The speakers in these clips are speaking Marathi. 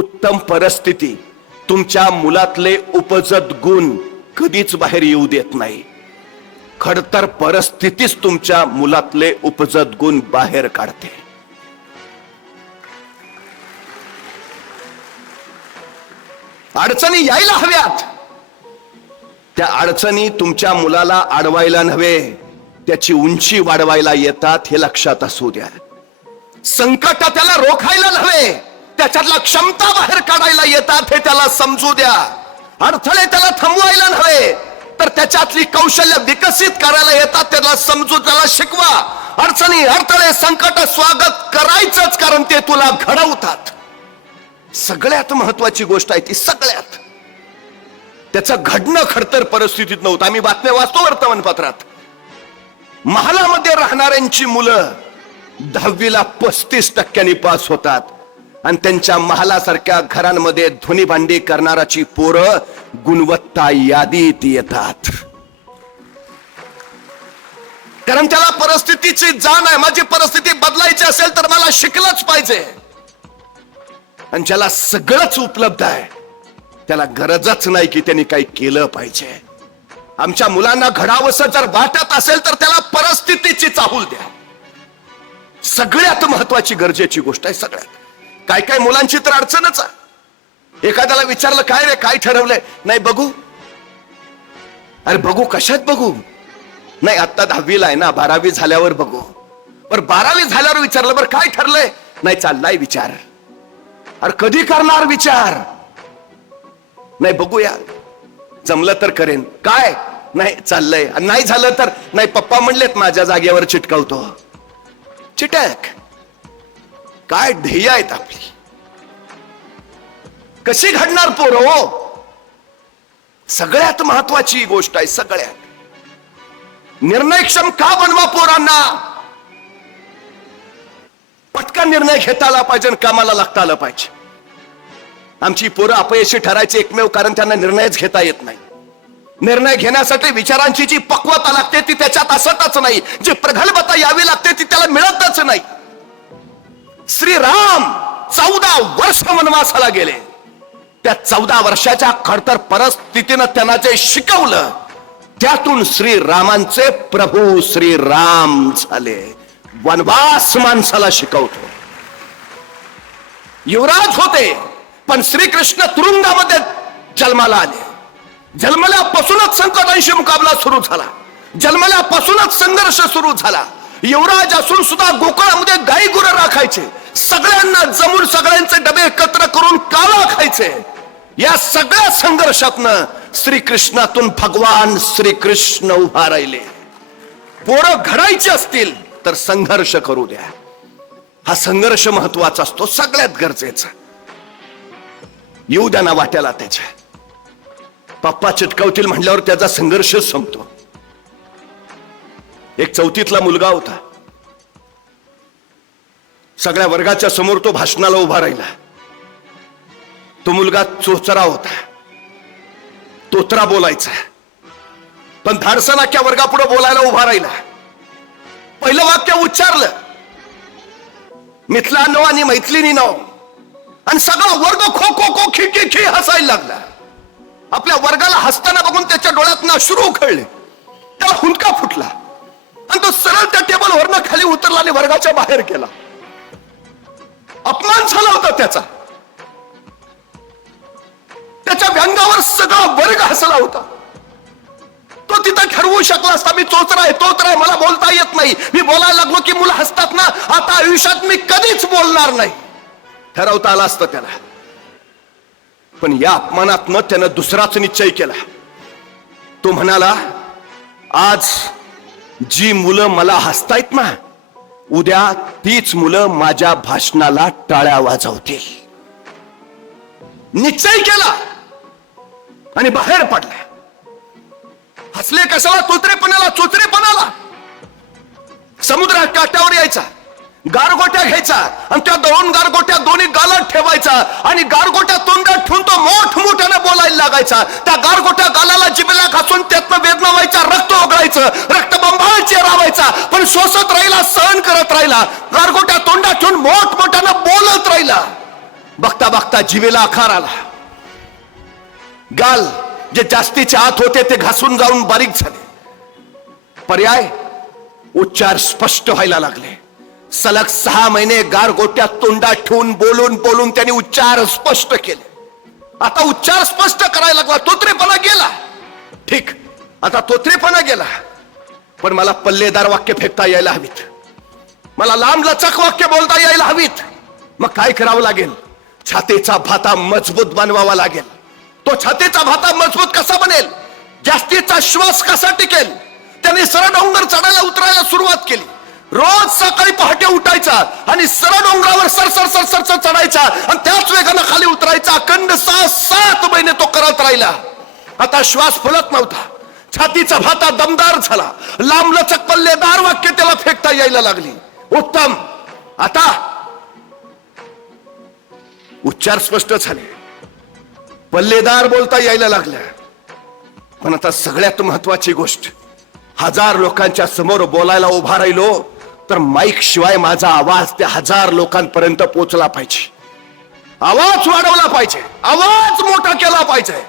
उत्तम परिस्थिती तुमच्या मुलातले उपजत गुण कधीच बाहेर येऊ देत नाही. खडतर परिस्थितीच तुमच्या मुलातले उपजत गुण बाहेर काढते. अडचणी यायला हव्यात, त्या अडचणी तुमच्या मुलाला अडवायला नव्हे, त्याची उंची वाढवायला येतात हे लक्षात असू द्या. संकट त्याला रोखायला नव्हे, त्याच्यातला क्षमता बाहेर काढायला येतात हे त्याला समजू द्या. अडथळे त्याला थांबवायला नव्हे, तर त्याच्यातली कौशल्य विकसित करायला येतात, त्याला समजू, त्याला शिकवा. अडचणी, अडथळे, संकट स्वागत करायचंच, कारण ते तुला घडवतात. सगळ्यात महत्वाची गोष्ट आहे ती, सगळ्यात त्याचं घडणं खडतर परिस्थितीत नव्हतं. आम्ही बातम्या वाचतो वर्तमानपत्रात, महालामध्ये राहणाऱ्यांची मुलं 10वीला 35% पास होतात, आणि त्यांच्या महालासारख्या घरांमध्ये धुनी भांडी करणाराची पोरं गुणवत्ता यादीत येतात. कारण त्याला परिस्थितीची जाण आहे. माझी परिस्थिती बदलायची असेल तर मला शिकलंच पाहिजे. आणि ज्याला सगळंच उपलब्ध आहे त्याला गरजच नाही की त्यांनी काही केलं पाहिजे. आमच्या मुलांना घडावंसं जर वाटत असेल तर त्याला परिस्थितीची चाहूल द्या. सगळ्यात महत्वाची गरजेची गोष्ट आहे. सगळ्यात काय काय मुलांची तर अडचणच आहे. एखाद्याला विचारलं काय रे, काय ठरवलंय? नाही बघू. अरे बघू कशात बघू? नाही आता 10वीला आहे ना, 12वी झाल्यावर बघू. बरं 12वी झाल्यावर विचारलं, बरं काय ठरलंय? नाही चाललाय विचार. अरे कधी करणार विचार? नाही बघूया, जमलं तर करेन. काय? नाही चाललंय. नाही झालं तर नाही, पप्पा म्हणलेत माझ्या जागेवर चिटकवतो. चिटक. काय ध्येय आहेत आपली? कशी घडणार पोरं हो? सगळ्यात महत्वाची गोष्ट आहे. सगळ्यात निर्णयक्षम का बनवा पोरांना? पटकन निर्णय घेता आला पाहिजे, कामाला लागता आलं पाहिजे. आमची पोरं अपयशी ठरायचे एकमेव कारण त्यांना निर्णयच घेता येत नाही. निर्णय घेण्यासाठी विचारांची जी पक्वता लागते ती त्याच्यात असतच नाही. जी प्रगल्भता यावी लागते ती त्याला मिळतच नाही. श्रीराम 14 वर्ष वनवासाला गेले. त्या 14 वर्षाच्या खडतर परिस्थितीनं त्यांना जे शिकवलं त्यातून श्रीरामांचे प्रभू श्रीराम झाले. वनवास माणसाला शिकवतो. युवराज होते पण श्रीकृष्ण तुरुंगामध्ये जन्माला आले. जन्मल्यापासूनच संकटांशी मुकाबला सुरू झाला. जन्मल्यापासूनच संघर्ष सुरू झाला. युवराज असून सुद्धा गोकुळामध्ये गाई गुरं राखायचे. सगळ्यांना जमून सगळ्यांचे डबे एकत्र करून काला खायचे. या सगळ्या संघर्षातनं श्रीकृष्णातून भगवान श्रीकृष्ण उभा राहिले. पोरं घडायचे असतील तर संघर्ष करू द्या. हा संघर्ष महत्वाचा असतो, सगळ्यात गरजेचा. येऊ द्या ना वाट्याला त्याच्या. पप्पा चिटकवतील म्हटल्यावर त्याचा संघर्ष संपतो. एक 4थीतला मुलगा होता. सगळ्या वर्गाच्या समोर तो भाषणाला उभा राहिला. तो मुलगा चोचरा होता, तोत्रा बोलायचा, पण धाडसा नाक्या वर्गापुढे बोलायला उभा राहिला. पहिलं वाक्य उच्चारलं, मिथलानो आणि मैथिलीनो, आणि सगळा वर्ग खो खो खो खी खी खी हसायला लागला. आपल्या वर्गाला हसताना बघून त्याच्या डोळ्यात अश्रू उखळले. त्याला हुंदका फुटला आणि तो सरळ त्या टेबलवरनं खाली उतरला आणि वर्गाच्या बाहेर गेला. अपमान झाला होता त्याचा. त्याच्या व्यंगावर सगळा वर्ग हसला होता. तो तिथं ठरवू शकला असता, मी चोचरा आहे, तोत्रा आहे, मला बोलता येत नाही. मी बोलायला लागलो की मुलं हसतात ना, आता आयुष्यात मी कधीच बोलणार नाही. ठरवता आला असतं त्याला. पण या अपमानातनं त्यानं दुसराच निश्चय केला. तो म्हणाला, आज जी मुलं मला हसतायत ना, उद्या तीच मुलं माझ्या भाषणाला टाळ्या वाजवतील. निश्चय केला आणि बाहेर पडला. हसले कशाला? तोत्रेपणाला, चोचरेपणाला. समुद्रात काट्यावर यायचा, गारगोट्या घ्यायचा आणि त्या 2 गारगोट्या दोन्ही गालात ठेवायचा आणि गारगोट्या तोंडात ठेवून तो मोठमोठ्याने बोलायला लागायचा. त्या गारगोट्या गालाला जिभेला घासून त्यातनं वेदना व्हायचा, रक्त ओघळायचं, रक्तबंबाळ चेहरावायचा, पण सोसत राहिला, सहन करत राहिला. गारगोट्या तोंडात ठेवून मोठमोठ्याने बोलत राहिला. बघता बघता जिभेला आकार आला. गाल जे जास्तीचे आत होते ते घासून जाऊन बारीक झाले. पर्याय उच्चार स्पष्ट व्हायला लागले. सलग 6 महिने गारगोट्यात तोंडात ठेवून बोलून बोलून त्यांनी उच्चार स्पष्ट केले. आता उच्चार स्पष्ट करायला लागला. तोत्रेपणा गेला. ठीक, आता तोत्रेपणा गेला, पण मला पल्लेदार वाक्य फेकता यायला हवीत. मला लांब लचक वाक्य बोलता यायला हवीत. मग काय करावं लागेल? छातीचा भाता मजबूत बनवावा लागेल. तो छातीचा भाता मजबूत कसा बनेल? जास्तीचा श्वास कसा टिकेल? त्याने सरळ डोंगर चढायला उतरायला सुरुवात केली. रोज सकाळी पहाटे उठायचा आणि सरळ डोंगरावर sir sir sir sir sir चढायचा आणि त्याच वेगानं खाली उतरायचा. अखंड 6-7 महिने तो करत राहिला. आता श्वास फुलत नव्हता. छातीचा भाता दमदार झाला. लांब लचक पल्लेदार वाक्य त्याला फेकता यायला लागली. उत्तम. आता उच्चार स्पष्ट झाले, पल्लेदार बोलता यायला लागल्या. पण आता सगळ्यात महत्वाची गोष्ट, 1000 लोकांच्या समोर बोलायला उभा राहिलो तर माईक शिवाय माझा आवाज त्या 1000 लोकांपर्यंत पोहोचला पाहिजे. आवाज वाढवला पाहिजे, आवाज मोठा केला पाहिजे.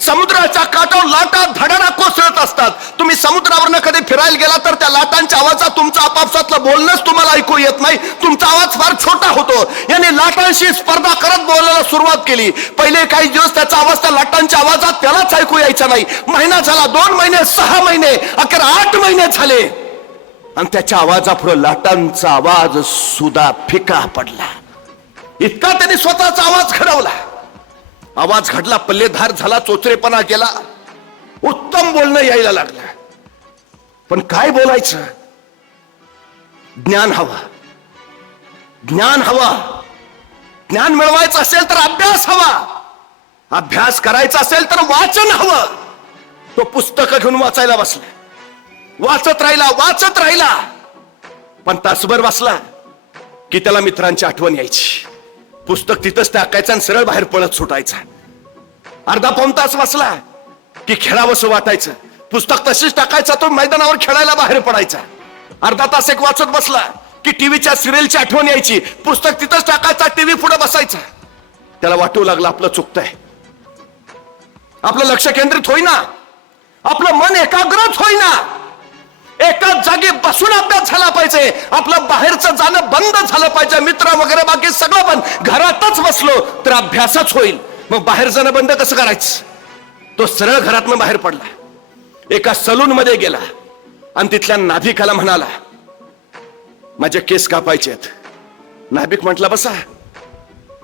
समुद्राच्या काठावर लाटा धडाडा कोसळत असतात. तुम्ही समुद्रावर कधी फिरायला गेला तर त्या लाटांच्या आवाजात तुमचं आपापसातलं बोलणंच तुम्हाला ऐकू येत नाही. तुमचा आवाज फार छोटा होतो. याने लाटांशी स्पर्धा करत बोलायला सुरुवात केली. पहिले काही दिवस त्याचा आवाज त्या लाटांच्या आवाजात त्यालाच ऐकू यायचा नाही. महिना झाला, 2 महिने, 6 महिने, अखेर 8 महिने झाले आणि त्याच्या आवाजापुढे लाटांचा आवाज सुद्धा फिका पडला. इतका त्याने स्वतःचा आवाज घडवला. आवाज घडला, पल्लेदार झाला, चोचरेपणा गेला, उत्तम बोलणं यायला लागलं. पण काय बोलायचं? ज्ञान हवा, ज्ञान हवा. ज्ञान मिळवायचं असेल तर अभ्यास हवा. अभ्यास करायचा असेल तर वाचन हवं. तो पुस्तक घेऊन वाचायला बसला. वाचत राहिला, वाचत राहिला. पण तासभर वाचला की त्याला मित्रांची आठवण यायची. पुस्तक तिथंच टाकायचं आणि सरळ बाहेर पळत सुटायचा. अर्धा पाऊण तास वाचला की खेळावंसं वाटायचं. पुस्तक तशीच टाकायचा, तो मैदानावर खेळायला बाहेर पडायचा. अर्धा तास एक वाचत बसला की टीव्हीच्या सिरियलची आठवण यायची. पुस्तक तिथंच टाकायचा, टीव्ही पुढे बसायचा. त्याला वाटू लागलं आपलं चुकतंय, आपलं लक्ष केंद्रित होईना, आपलं मन एकाग्रच होईना. एकाच जागी बसून अभ्यास झाला पाहिजे. आपलं बाहेरचं जाणं बंद झालं पाहिजे. मित्र वगैरे बाकी सगळं बंद. घरातच बसलो तर अभ्यासच होईल. मग बाहेर जाणं बंद कसं करायचं? तो सरळ घरातनं बाहेर पडला. एका सलून मध्ये गेला आणि तिथल्या नाभिकाला म्हणाला, माझे केस कापायचे आहेत. नाभिक म्हटला, बसा,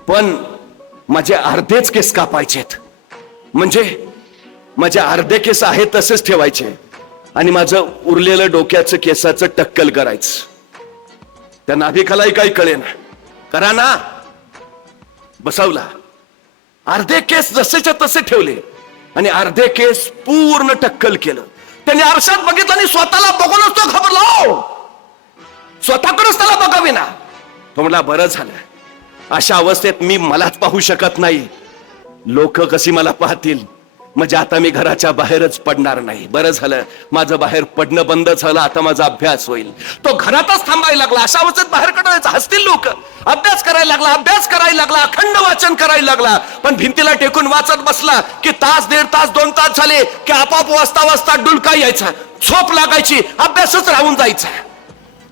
पण माझे अर्धेच केस कापायचे आहेत. म्हणजे माझे अर्धे केस आहेत तसेच ठेवायचे आणि माझं उरलेलं डोक्याचं केसाचं टक्कल करायचं. त्या नाभिकालाही काही कळेना. करा ना. बसवला. अर्धे केस जसेच्या तसे ठेवले आणि अर्धे केस पूर्ण टक्कल केलं. त्याने आरशात बघितलं आणि स्वतःला बघूनच तो घाबरला. स्वतःकडेच त्याला बघावे ना. तो म्हणला, बरं झालं, अशा अवस्थेत मी मलाच पाहू शकत नाही, लोक कशी मला पाहतील. म्हणजे आता मी घराच्या बाहेरच पडणार नाही. बरं झालं, माझं बाहेर पडणं बंद झालं. आता माझा अभ्यास होईल. तो घरातच थांबायला लागला. अशा अवस्थेत बाहेर पडायचं, हसतील लोक. अभ्यास करायला लागला, अभ्यास करायला लागला, अखंड वाचन करायला लागला. पण भिंतीला टेकून वाचत बसला की तास, 1.5 तास, 2 तास झाले की आपाप वाचता वाचता डुलका यायचा, झोप लागायची, अभ्यासच राहून जायचा.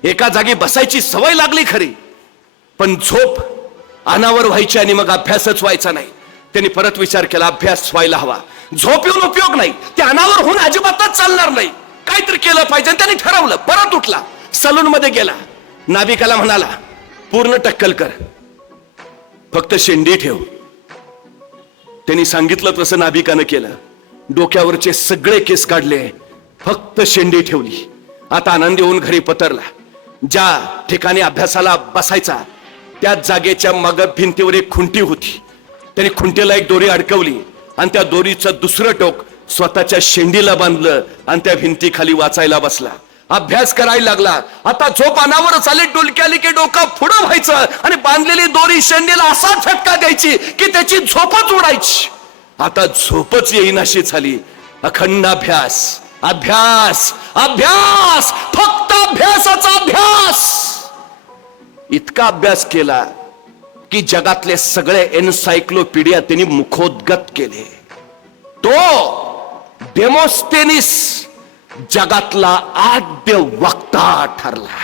एका जागी बसायची सवय लागली खरी, पण झोप अनावर व्हायची आणि मग अभ्यासच व्हायचा नाही. त्यांनी परत विचार केला, अभ्यास व्हायला हवा. झोप येऊन उपयोग नाही, ते अनावर होऊन अजिबातच चालणार नाही. काहीतरी केलं पाहिजे. त्यांनी ठरवलं. परत उठला, सलून मध्ये गेला. नाभिकाला म्हणाला, पूर्ण टक्कल कर, फक्त शेंडी ठेव. त्यांनी सांगितलं तसं नाभिकानं केलं. डोक्यावरचे सगळे केस काढले, फक्त शेंडी ठेवली. आता आनंदी होऊन घरी पतरला. ज्या ठिकाणी अभ्यासाला बसायचा त्याच जागेच्या मग भिंतीवर एक खुंटी होती. त्याने खुंटीला एक दोरी अडकवली आणि त्या दोरीचं दुसरं टोक स्वतःच्या शेंडीला बांधलं आणि त्या भिंतीखाली वाचायला बसला. अभ्यास करायला लागला. आता झोप अनावर चाली, डुलक्याली की डोकं पुढं व्हायचं आणि बांधलेली दोरी शेंडीला असा झटका द्यायची की त्याची झोपच उडायची. आता झोपच येईनाशी झाली. अखंड अभ्यास, अभ्यास, अभ्यास, फक्त अभ्यासाचा अभ्यास. इतका अभ्यास केला की जगातले सगळे एन्सायक्लोपीडिया त्यांनी मुखोद्गत केले. तो डेमोस्टेनिस जगातला आद्य वक्ता ठरला.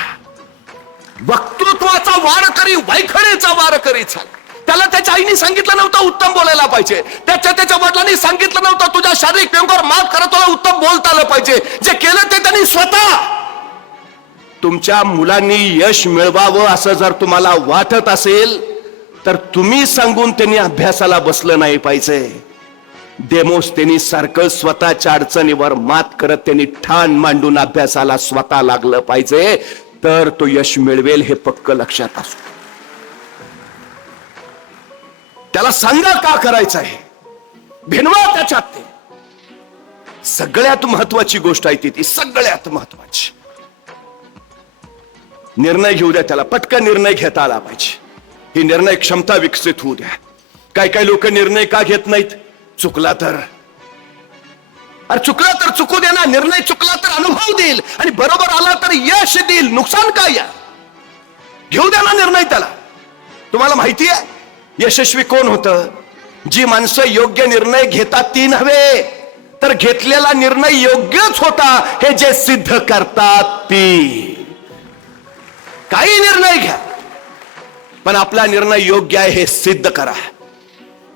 वक्तृत्वाचा वारकरी, वैखणीचा वारकरी झाला. त्याला त्याच्या आईने सांगितलं नव्हतं उत्तम बोलायला पाहिजे, त्याच्या वडिलांनी सांगितलं नव्हतं तुझ्या शारीरिक व्यंगावर मात करत तुला उत्तम बोलता आलं पाहिजे. जे केलं ते त्यांनी स्वतः. तुमच्या मुलांनी यश मिळवावं असं जर तुम्हाला वाटत असेल तर तुम्ही सांगून त्यांनी अभ्यासाला बसलं नाही पाहिजे. डेमोस्तेनिस सारखं स्वतःच्या अडचणीवर मात करत त्यांनी ठाण मांडून अभ्यासाला स्वतः लागलं पाहिजे, तर तो यश मिळवेल हे पक्क लक्षात असो. त्याला सांगा का करायचं आहे, भिनवा त्याच्यात. ते सगळ्यात महत्वाची गोष्ट आहे ती सगळ्यात महत्वाची. निर्णय घेऊ द्या त्याला, पटकन निर्णय घेता आला पाहिजे. ही निर्णय क्षमता विकसित होऊ द्या. काय लोक निर्णय का घेत नाहीत, चुकला तर, अरे चुकला तर चुकू दे ना. निर्णय चुकला तर अनुभव देईल आणि बरोबर आला तर यश देईल. नुकसान काय या, घेऊ द्या ना निर्णय त्याला. तुम्हाला माहिती आहे यशस्वी कोण होतं, जी माणसं योग्य निर्णय घेतात ती नव्हे, तर घेतलेला निर्णय योग्यच होता हे जे सिद्ध करतात ती. काही निर्णय घ्या पण आपला निर्णय योग्य आहे हे सिद्ध करा.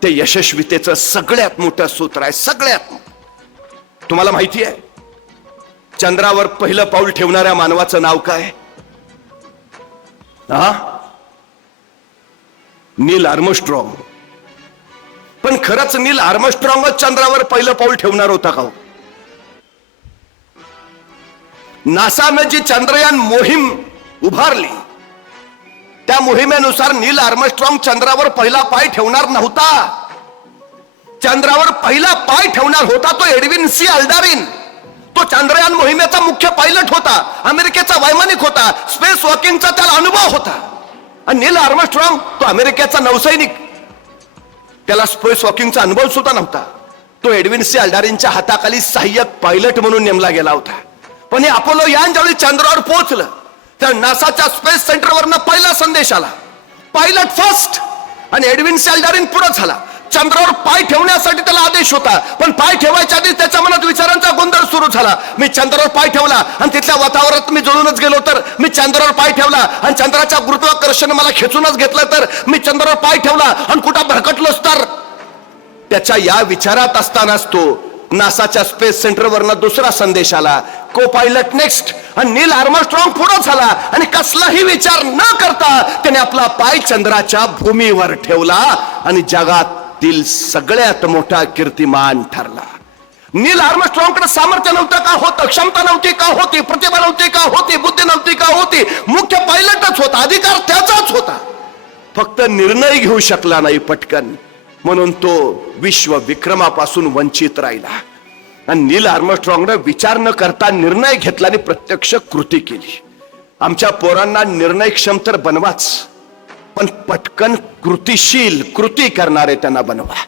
ते यशस्वीतेचं सगळ्यात मोठं सूत्र आहे. सगळ्यात. तुम्हाला माहिती आहे चंद्रावर पहिलं पाऊल ठेवणाऱ्या मानवाचं नाव काय, नील आर्मस्ट्रॉंग. पण खरंच नील आर्मस्ट्रॉंगच चंद्रावर पहिलं पाऊल ठेवणार होता का? नासानं जी चंद्रयान मोहीम उभारली त्या मोहिमेनुसार नील आर्मस्ट्रॉंग चंद्रावर पहिला पाय ठेवणार नव्हता. चंद्रावर पहिला पाय ठेवणार होता तो एडविन सी अल्डारिन. तो चंद्रयान मोहिमेचा मुख्य पायलट होता, अमेरिकेचा वैमानिक होता, स्पेस वॉकिंगचा त्याला अनुभव होता. आणि नील आर्मस्ट्रॉंग तो अमेरिकेचा नौसैनिक, त्याला स्पेस वॉकिंगचा अनुभव सुद्धा नव्हता. तो एडविन सी अल्डारिनच्या हाताखाली सहाय्यक पायलट म्हणून नेमला गेला होता. पण हे अपोलो यान ज्यावेळी चंद्रावर पोहोचलं तर नासाच्या स्पेस सेंटरवरनं पहिला संदेश आला, पायलट फर्स्ट. आणि एडविन सी अल्डारिन पुढे झाला. चंद्रावर पाय ठेवण्यासाठी त्याला आदेश होता, पण पाय ठेवायच्या आधी त्याच्या मनात विचारांचा गोंधळ सुरू झाला. मी चंद्रावर पाय ठेवला आणि तिथल्या वातावरणात मी जुळूनच गेलो तर, मी चंद्रावर पाय ठेवला आणि चंद्राच्या गुरुत्वाकर्षण मला खेचूनच घेतलं तर, मी चंद्रावर पाय ठेवला आणि कुठं भरकटलोच तर. त्याच्या या विचारात असतानाच तो नासाच्या स्पेस सेंटरवरनं दुसरा संदेश आला, को पायलट नेक्स्ट. आणि नील आर्मस्ट्रॉंग पुढे झाला आणि कसलाही विचार न करता त्याने आपला पाय चंद्राच्या भूमीवर ठेवला आणि जगातील सगळ्यात मोठा कीर्तिमान ठरला. नील आर्मस्ट्रॉंगकडे सामर्थ्य नव्हतं का होतं, क्षमता नव्हती का होती, प्रतिभा नव्हती का होती, बुद्धी नव्हती का होती, मुख्य पायलटच होता, अधिकार त्याचाच होता. फक्त निर्णय घेऊ शकला नाही पटकन, म्हणून तो विश्व विक्रमापासून वंचित राहिला. आणि नील आर्मस्ट्रॉंगने विचार न करता निर्णय घेतला आणि प्रत्यक्ष कृती केली. आमच्या पोरांना निर्णयक्षम तर बनवाच, पण पटकन कृतिशील, कृती करणारे त्यांना बनवा.